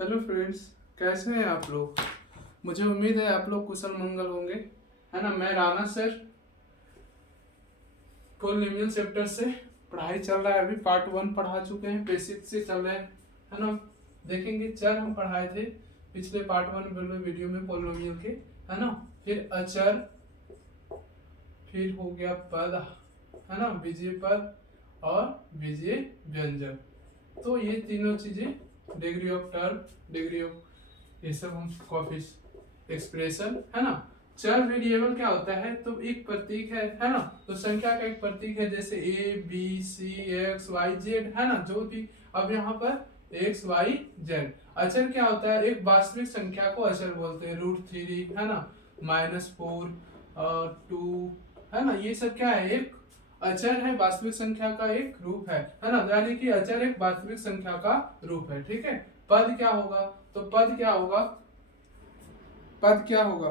Hello friends, कैसे हैं आप लोग। मुझे उम्मीद है आप लोग कुशल मंगल होंगे, है ना। मैं राना सर पोलिनोमियल चैप्टर से पढ़ाई चल रहा है। अभी पार्ट 1 पढ़ा चुके हैं, बेसिक से चल रहे हैं, है ना। देखेंगे चर हम पढ़ाए थे पिछले पार्ट 1 वीडियो में पोलिनोमियल के, है ना। फिर अचर, फिर हो गया पद, है ना, बीजीय पद और बीजीय व्यंजक। तो ये तीनों चीजें, degree of term, degree of, ये सब हम कॉफी एक्सप्रेशन, है ना। चर वेरिएबल क्या होता है, तो एक प्रतीक है ना। तो संख्या का एक प्रतीक है, जैसे A B C X Y Z, है ना, जो भी। अब यहाँ पर एक्स वाई जेड। अचर क्या होता है, एक वास्तविक संख्या को अचर बोलते हैं। √3, है ना, -4 और 2, है ना। ये सब क्या है, एक अचर है, वास्तविक संख्या का एक रूप है ना। यानी कि अचर एक वास्तविक संख्या का रूप है, ठीक है। पद क्या होगा, तो पद क्या होगा, पद क्या होगा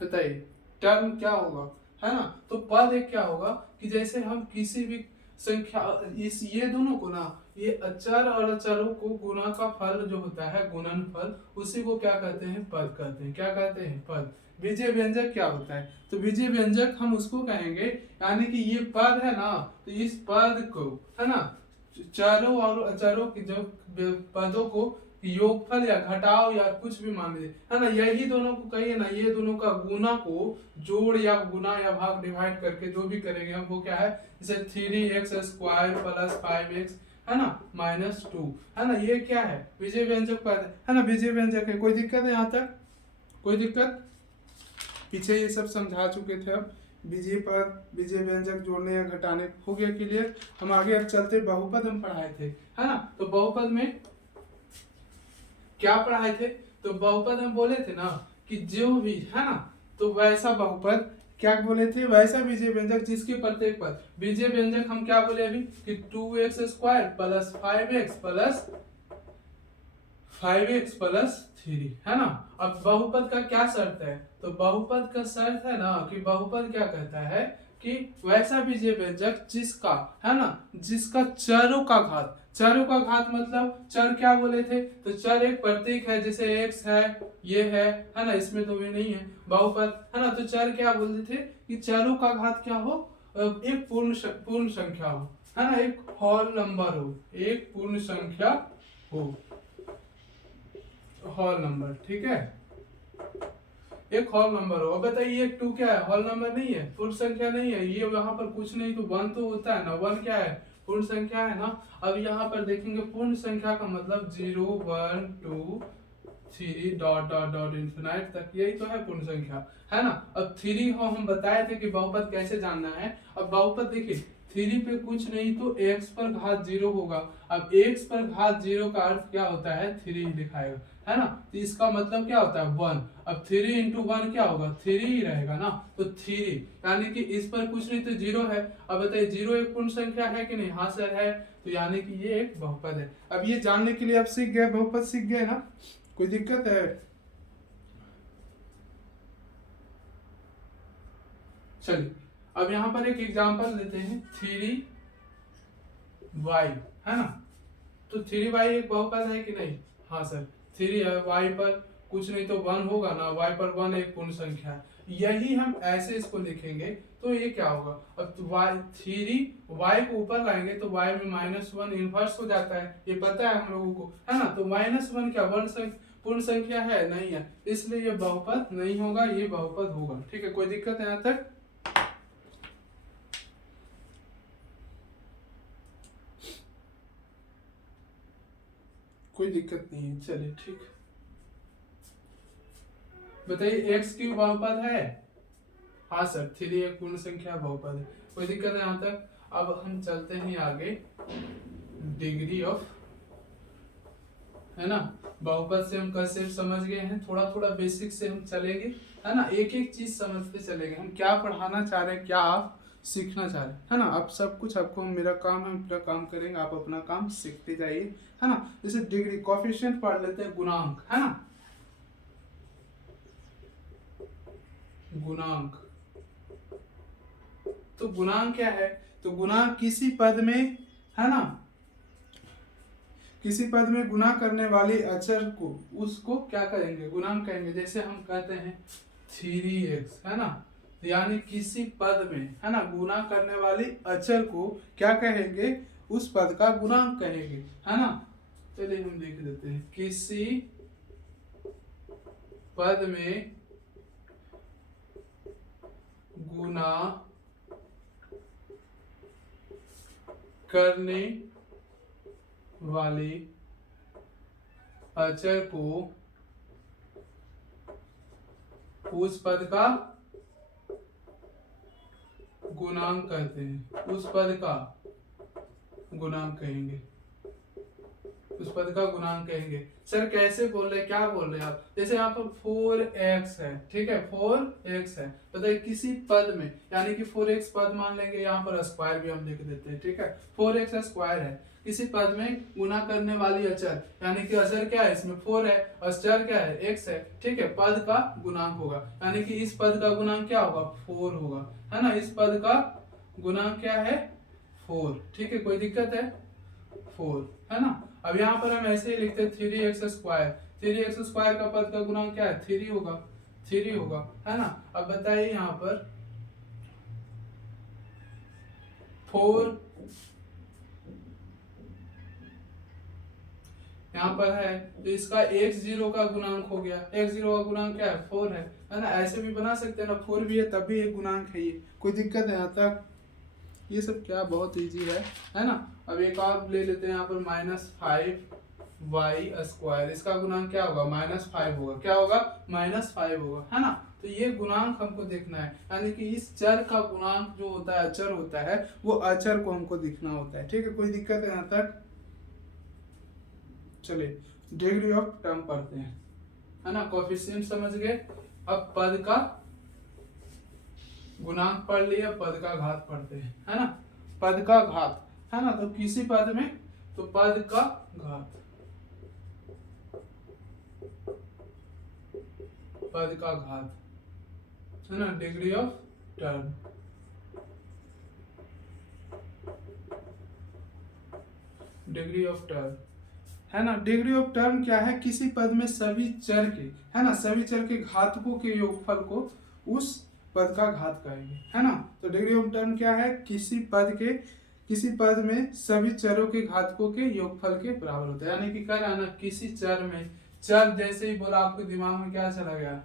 बताइए। टर्म क्या होगा, है ना। तो पद एक क्या होगा कि जैसे हम किसी भी संख्या, इस ये दोनों को ना, ये अचर और अचरों को गुणा का फल जो होता है, गुणनफल, उसी को क्या कहते हैं, पद कहते हैं। क्या कहते हैं, पद। बीजीय व्यंजक क्या होता है, तो बीजीय व्यंजक हम उसको कहेंगे, यानी कि ये पद है ना, तो इस पद को, है ना, चरों और अचरों की जो पदों को योगफल या घटाव या कुछ भी मान लीजिए, है ना, यही दोनों को कहिए ना, ये दोनों का गुना को जोड़ या गुना या भाग डिवाइड करके जो भी करेंगे हम, वो क्या है, जैसे 3x² + 5x, है ना, -2, है ना। ये क्या है, विजय व्यंजक पद है ना, विजय व्यंजक है। कोई दिक्कत है यहाँ तक, कोई दिक्कत। पीछे ये सब समझा चुके थे। अब बीजीय पद, बीजीय व्यंजक जोड़ने या घटाने हो गया क्लियर। हम आगे अब चलते, बहुपद हम पढ़ाए थे, है ना। तो बहुपद में क्या पढ़ाए थे, तो बहुपद हम बोले थे ना कि जो भी, है ना, तो वैसा बहुपद क्या बोले थे, वैसा बीजीय व्यंजक जिसके प्रत्येक पद, बीजीय व्यंजक हम क्या बोले अभी कि 2x² + 5x + 3, है ना। अब बहुपद का क्या शर्त है, तो बहुपद का शर्त है ना कि बहुपद क्या कहता है कि वैसा बीजीय व्यंजक जिसका, है ना, जिसका चरों का घात मतलब चर क्या बोले थे, तो चर एक प्रतीक है, जैसे x है, ये है ना, इसमें तो वे नहीं है बहुपद, है ना। तो चर क्या बोलते थे कि चरों का घात क्या हो, एक पूर्ण संख्या हो, है ना, एक होल नंबर हो, एक पूर्ण संख्या हो, होल नंबर, ठीक है, एक होल नंबर हो। अब बताइए एक 2 क्या है, होल नंबर नहीं है, पूर्ण संख्या नहीं है, ये यहाँ पर कुछ नहीं, तो 1 तो होता है ना, 1 क्या है, पूर्ण संख्या है ना। अब यहाँ पर देखेंगे पूर्ण संख्या का मतलब 0 1 2 3 डॉट डॉट डॉट इन्फिनाइट तक, यही तो है पूर्ण संख्या, है ना। अब 3 को हम बताए थे कि बहुपद कैसे जानना है। अब बहुपद देखिए, 3 पे कुछ नहीं तो x पर घात 0 होगा। अब x पर घात 0 का अर्थ क्या होता है, 3 लिखाएगा, है ना। तो इसका मतलब क्या होता है, 1। अब 3 × 1 क्या होगा, 3 ही रहेगा ना, तो 3, यानी कि इस पर कुछ नहीं तो 0 है। अब बताइए 0 एक पूर्ण संख्या है कि नहीं, हाँ सर है, तो यानी कि ये एक बहुपद है। अब ये जानने के लिए आप सीख गए, बहुपद सीख गए ना, कोई दिक्कत है। चलिए अब यहाँ पर एक एग्जांपल लेते हैं, 3y, है ना। तो 3y एक बहुपद है कि नहीं, हाँ सर, 3y पर कुछ नहीं तो 1 होगा ना, y पर 1 एक पूर्ण संख्या है। यही हम ऐसे इसको लिखेंगे तो ये क्या होगा, अब y को ऊपर लाएंगे तो y में -1 इनवर्स हो जाता है, ये पता है हम लोगों को, है ना। तो -1 क्या पूर्ण संख्या है, नहीं है, इसलिए ये बहुपद नहीं होगा, ये बहुपद होगा, ठीक है। कोई दिक्कत है यहाँ तक, कोई दिक्कत नहीं है, चलिए ठीक। बताइए x³ बहुपद है, हाँ सर, 3 एक पूर्ण संख्या बहुपद है, कोई दिक्कत है यहाँ तक। अब हम चलते हैं आगे, डिग्री ऑफ, है ना। बहुपद से हम कंसेप्ट समझ गए हैं, थोड़ा थोड़ा बेसिक से हम चलेंगे, है ना, एक एक चीज समझते चलेंगे, हम क्या पढ़ाना चाह रहे हैं, क्या आप सीखना चाह रहे हैं, है ना। अब सब कुछ आपको, मेरा काम है, मेरा काम करेंगे, आप अपना काम सीखते जाइए, है ना। जैसे डिग्री कोफिशिएंट पढ़ लेते हैं, गुणांक, है ना, गुणांक। तो गुणांक क्या है, तो गुणांक किसी पद में, है ना, किसी पद में गुना करने वाली अचर को उसको क्या कहेंगे, गुणांक कहेंगे। जैसे हम कहते हैं 3x, है ना, यानी किसी पद में, है ना, गुना करने वाली अचर को क्या कहेंगे, उस पद का गुणांक कहेंगे, है ना। चलिए हम देख देते हैं, किसी पद में गुना करने वाले अचर को उस पद का गुणांक कहते हैं, उस पद का गुणांक कहेंगे, उस पद का गुणांक कहेंगे। सर कैसे बोल रहे हैं, क्या बोल रहे हैं आप? जैसे यहाँ पर 4x है, ठीक है, 4x है, बताइए किसी पद में, यानी कि 4x पद मान लेंगे, यहाँ पर स्क्वायर भी हम लिख देते हैं, ठीक है, 4x स्क्वायर है, किसी पद में गुना करने वाली अचर, यानी कि अचर क्या है, इसमें 4 है, अचर क्या है, x है, ठीक है, पद का गुणांक होगा, यानी कि इस पद का गुणांक क्या होगा, 4 होगा, है ना, इस पद का गुणांक क्या है, 4, ठीक है, कोई दिक्कत है, 4, है ना। अब यहाँ पर हम ऐसे ही लिखते हैं 3x स्क्वायर, 3x स्क्वायर का पद का गुणांक क्या है, 3 होगा, 3 होगा, है ना। अब बताइए यहाँ पर 4 यहाँ पर है, तो इसका x0 का गुणांक हो गया, x0 का गुणांक क्या है, 4 है ना। ऐसे भी बना सकते हैं ना, 4 भी है तब भी एक गुणांक है, ये कोई दिक्कत है यहाँ तक, ये सब क्या बहुत इजी है ना। अब एक और ले लेते हैं यहाँ पर -5y स्क्वायर, इसका गुणांक क्या होगा, -5 होगा, क्या होगा, -5 होगा, है ना। तो ये गुणांक हमको देखना है, यानी कि इस चर का गुणांक जो होता है, अचर होता है, वो अचर को हमको दिखना होता है, ठीक है, कोई दिक्कत है यहाँ तक। चलिए डिग्री ऑफ टर्म पढ़ते हैं, है ना, कोएफिशिएंट समझ गए। अब पद का गुणांक पढ़ लिया, पद का घात पढ़ते हैं, है ना, पद का घात, है ना, तो किसी पद में, तो पद का घात, पद का घात, है ना, degree of term, degree of term, है ना। डिग्री ऑफ टर्म क्या है, किसी पद में सभी चर के, है ना, सभी चर के घातकों के योगफल को उस पद का घात कहेंगे, है ना। तो डिग्री ऑफ टर्म क्या है, किसी पद में सभी चरों के घातकों के योगफल के बराबर होता है, यानी कि क्या रहना, किसी चर में, चर जैसे ही बोला आपके दिमाग में क्या चला गया,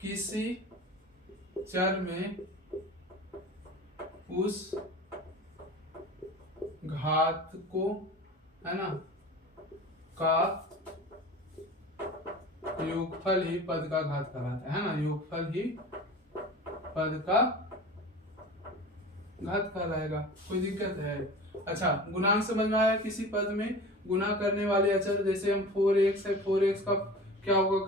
किसी चर में उस घात को, है ना, का योगफल ही पद का घात कहलाता है ना, योगफल ही पद का घात कहलाएगा, कोई दिक्कत है। अच्छा, गुणांक समझ में आया, किसी पद में गुना करने वाले अचर, जैसे हम 4x है, 4x का क्या होगा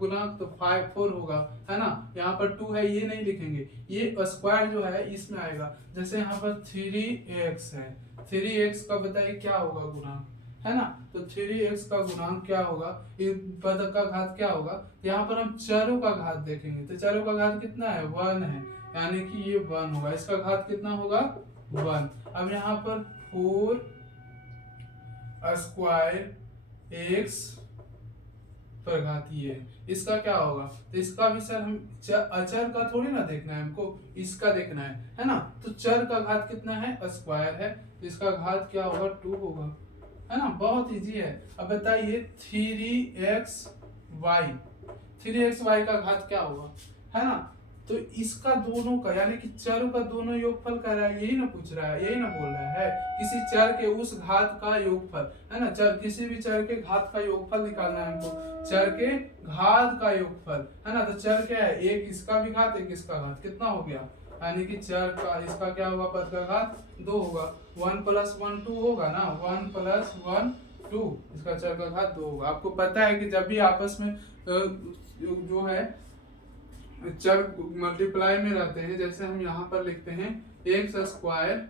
गुणांक, तो 4 होगा, है ना। यहाँ पर 2 है, ये नहीं लिखेंगे, ये स्क्वायर जो है इसमें आएगा। जैसे यहाँ पर 3x है, 3x का बताइए क्या होगा गुणांक, है ना, तो 3x का गुणांक क्या होगा, ये पद का घात क्या होगा। यहाँ पर हम चरों का घात देखेंगे, तो चरों का घात कितना है, 1 है, यानी कि ये 1 होगा, इसका घात कितना होगा, 1। अब यहाँ पर 4 स्क्वायर x पर घातीय है, इसका क्या होगा, तो इसका भी सर हम अचर का थोड़ी ना देखना है, हमको इसका देखना है ना। तो चर का घात कितना है, स्क्वायर है, तो इसका घात क्या होगा, 2 होगा, है ना, बहुत इजी है। अब बताइए 3xy का घात क्या होगा, है ना। तो इसका दोनों का, यानी कि चर का दोनों योगफल कर रहा है, यही ना पूछ रहा है, यही ना बोल रहा है, किसी चर के उस घात का योगफल, है ना, चर किसी भी चर के घात का योगफल निकालना है हमको, चर के घात का योगफल, है ना। तो चर क्या है, एक इसका भी घात, एक इसका घात, कितना हो गया, यानी कि चर का इसका क्या होगा, पद का घात 2 होगा, 1 + 1 2 होगा ना, 1 + 1 2, इसका चर का घात 2 होगा। आपको पता है कि जब भी आपस में जो है चर मल्टीप्लाई में रहते हैं, जैसे हम यहाँ पर लिखते हैं x स्क्वायर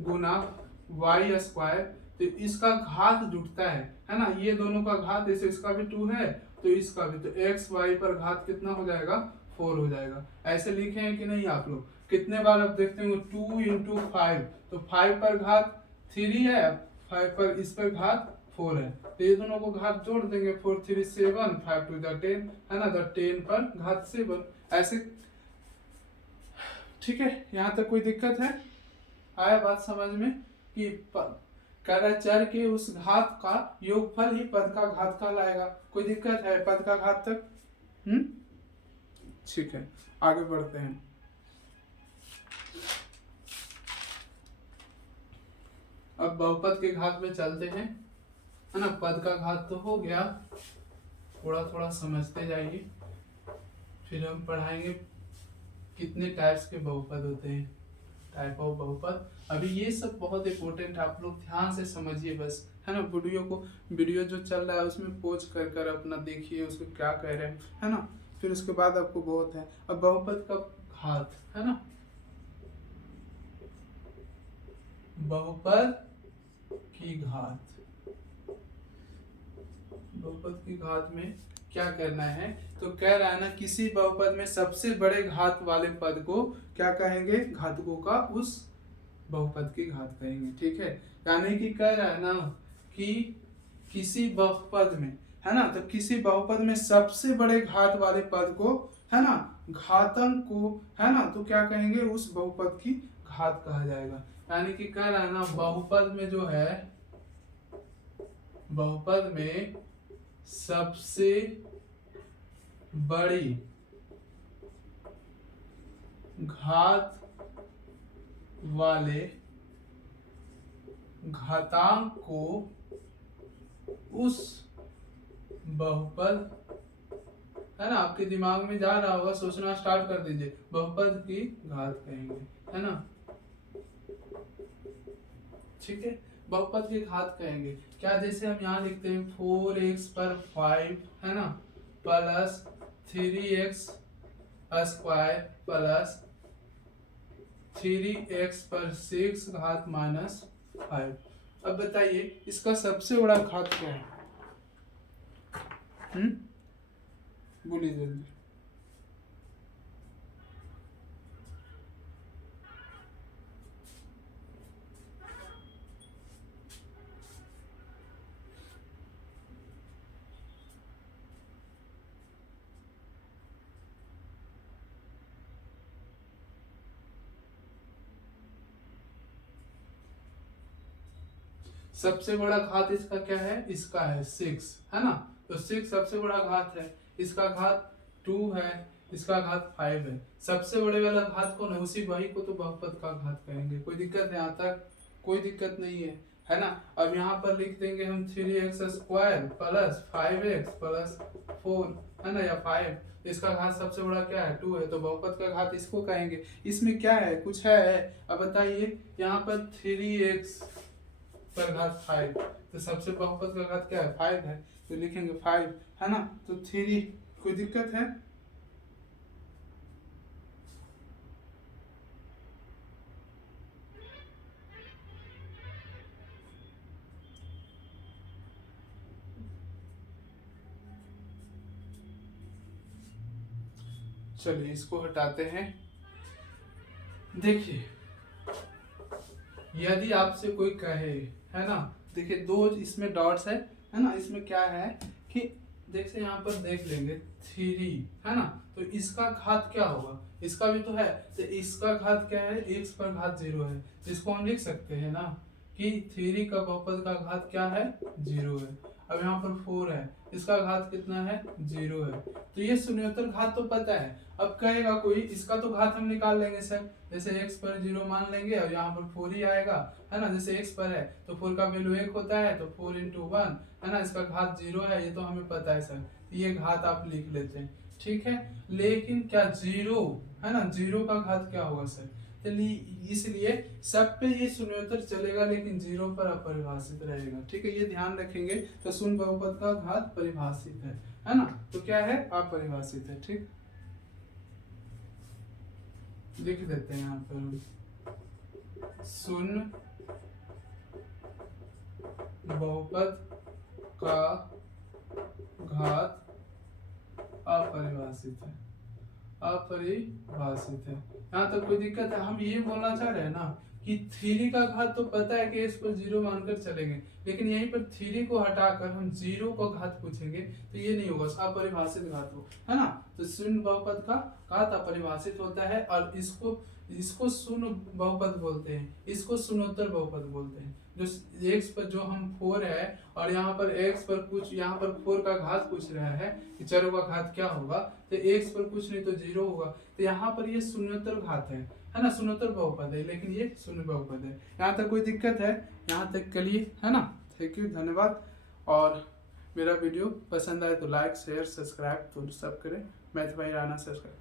गुना y स्क्वायर, तो इसका घात जुटता है ना, ये दोनों का घात, जैसे इसका भी 2 है तो इसका भी, तो x y पर घात कितना हो जाएगा, 4 हो जाएगा। ऐसे लिखे हैं कि नहीं आप लोग, कितने बार आप देखते होंगे 2 × 5, तो 5 पर घात 3 है, 5 पर इस पर घात 4 है, तो ये दोनों को घात जोड़ देंगे, 4 3 7 5 2 10 है ना, तो 10 पर घात 7 ऐसे। ठीक है, यहाँ तक कोई दिक्कत है? आया बात समझ में कि कह रहा है चर के उस घात का योगफल ही पद का घात कहलाएगा। कोई दिक्कत है पद का घात तक? ठीक है, आगे बढ़ते हैं। अब बहुपद के घात में चलते हैं, है ना। पद का घात तो हो गया, थोड़ा थोड़ा समझते जाइए, फिर हम पढ़ाएंगे कितने टाइप्स के बहुपद होते हैं, टाइप ऑफ बहुपद। अभी ये सब बहुत इंपॉर्टेंट है, आप लोग ध्यान से समझिए बस, है ना। वीडियो जो चल रहा है उसमें पोज कर कर अपना देखिए उसको क्या कह रहे हैं, है ना। फिर उसके बाद आपको बहुत है। अब बहुपद का घात, है ना, बहुपद की घात, बहुपद की घात में क्या करना है, तो कह रहा है ना किसी बहुपद में सबसे बड़े घात वाले पद को क्या कहेंगे, घातकों का उस बहुपद की घात कहेंगे। ठीक है, यानी कि कह रहा है ना कि किसी बहुपद में, है ना, तो किसी बहुपद में सबसे बड़े घात वाले पद को, है ना, घातांक को, है ना, तो क्या कहेंगे, उस बहुपद की घात कहा जाएगा। यानी कि कह रहा है ना बहुपद में जो है, बहुपद में सबसे बड़ी घात वाले घातांक को उस बहुपद, है ना, आपके दिमाग में जा रहा होगा, सोचना स्टार्ट कर दीजिए, बहुपद की घात कहेंगे, है ना। ठीक है, बहुपद की घात कहेंगे क्या, जैसे हम यहाँ लिखते हैं 4x पर 5, है ना, plus 3x square plus 3x पर 6 घात माइनस 5। अब बताइए इसका सबसे बड़ा घात क्या है? बोलिए जल्दी। सबसे बड़ा घात इसका क्या है, इसका है 6, है ना, तो 6 सबसे बड़ा घात है, इसका घात 2 है, इसका घात 5 है। सबसे बड़े वाला घात कौन है, उसी वही को तो बहुपद का घात कहेंगे। कोई दिक्कत है यहाँ तक? कोई दिक्कत नहीं है ना। अब यहाँ पर लिख देंगे हम 3x square plus 5x plus 4, है ना, या 5, इसका घात सबसे बड़ा क्या है, 2 है, तो बहुपद का घात इसको कहेंगे। इसमें क्या है, कुछ है? अब बताइए, यहाँ पर 3x पर घात 5, तो सबसे बहुपद का घात क्या है, 5 है, तो लिखेंगे 5, है ना, तो 3। कोई दिक्कत है? चलिए इसको हटाते हैं। देखिए यदि आपसे कोई कहे, है ना, देखिए 2 इसमें डॉट्स है ना, इसमें क्या है कि देखिए यहाँ पर देख लेंगे 3, है ना, तो इसका घात क्या होगा, इसका भी तो है, तो इसका घात क्या है, x पर घात 0 है, इसको हम लिख सकते हैं ना कि 3 का बहुपद का घात क्या है, 0 है। अब यहाँ पर 4 है, इसका घात कितना है, 0 है, तो ये शून्योत्तर घात तो पता है। अब कहेगा कोई इसका तो घात हम निकाल लेंगे सर, जैसे x पर 0 मान लेंगे और यहाँ पर 4 ही आएगा, है ना, जैसे x पर है तो 4 का वैल्यू 1 होता है, तो 4 into 1, है ना, इसका घात 0 है, ये तो हमें पता है सर, ये घात आप लिख लेते हैं। ठीक है, लेकिन क्या 0, है ना, 0 का घात क्या होगा सर, चलिए इसलिए सब पे ये शून्योत्तर चलेगा लेकिन 0 पर अपरिभाषित रहेगा। ठीक है, ये ध्यान रखेंगे, तो शून्य बहुपद का घात परिभाषित है ना, तो क्या है, अपरिभाषित है। ठीक, लिख देते हैं यहाँ पर शून्य बहुपद का घात अपरिभाषित है, अपरिभाषित है। यहाँ तक कोई दिक्कत है? हम ये बोलना चाह रहे हैं ना कि 3 का घात तो पता है कि इस पर 0 मानकर चलेंगे, लेकिन यहीं पर 3 को हटाकर हम 0 का घात पूछेंगे तो ये नहीं होगा, अपरिभाषित घात हो, है ना। तो शून्य बहुपद का घात अपरिभाषित होता है और इसको इसको शून्य बहुपद बोलते हैं, इसको शून्योत्तर बहुपद बोलते हैं। जो x पर जो हम 4 है और यहाँ पर x पर कुछ, यहाँ पर 4 का घात पूछ रहा है कि चरों का घात क्या होगा, तो x पर कुछ नहीं तो 0 होगा, तो यहाँ पर ये शून्योत्तर घात है ना, शून्योत्तर बहुपद है, लेकिन ये शून्य बहुपद है। यहाँ तक कोई दिक्कत है? यहाँ तक के लिए, है ना। थैंक यू, धन्यवाद। और मेरा वीडियो पसंद आए तो लाइक शेयर सब्सक्राइब तो सब करें। मैथ भाई राणा सर।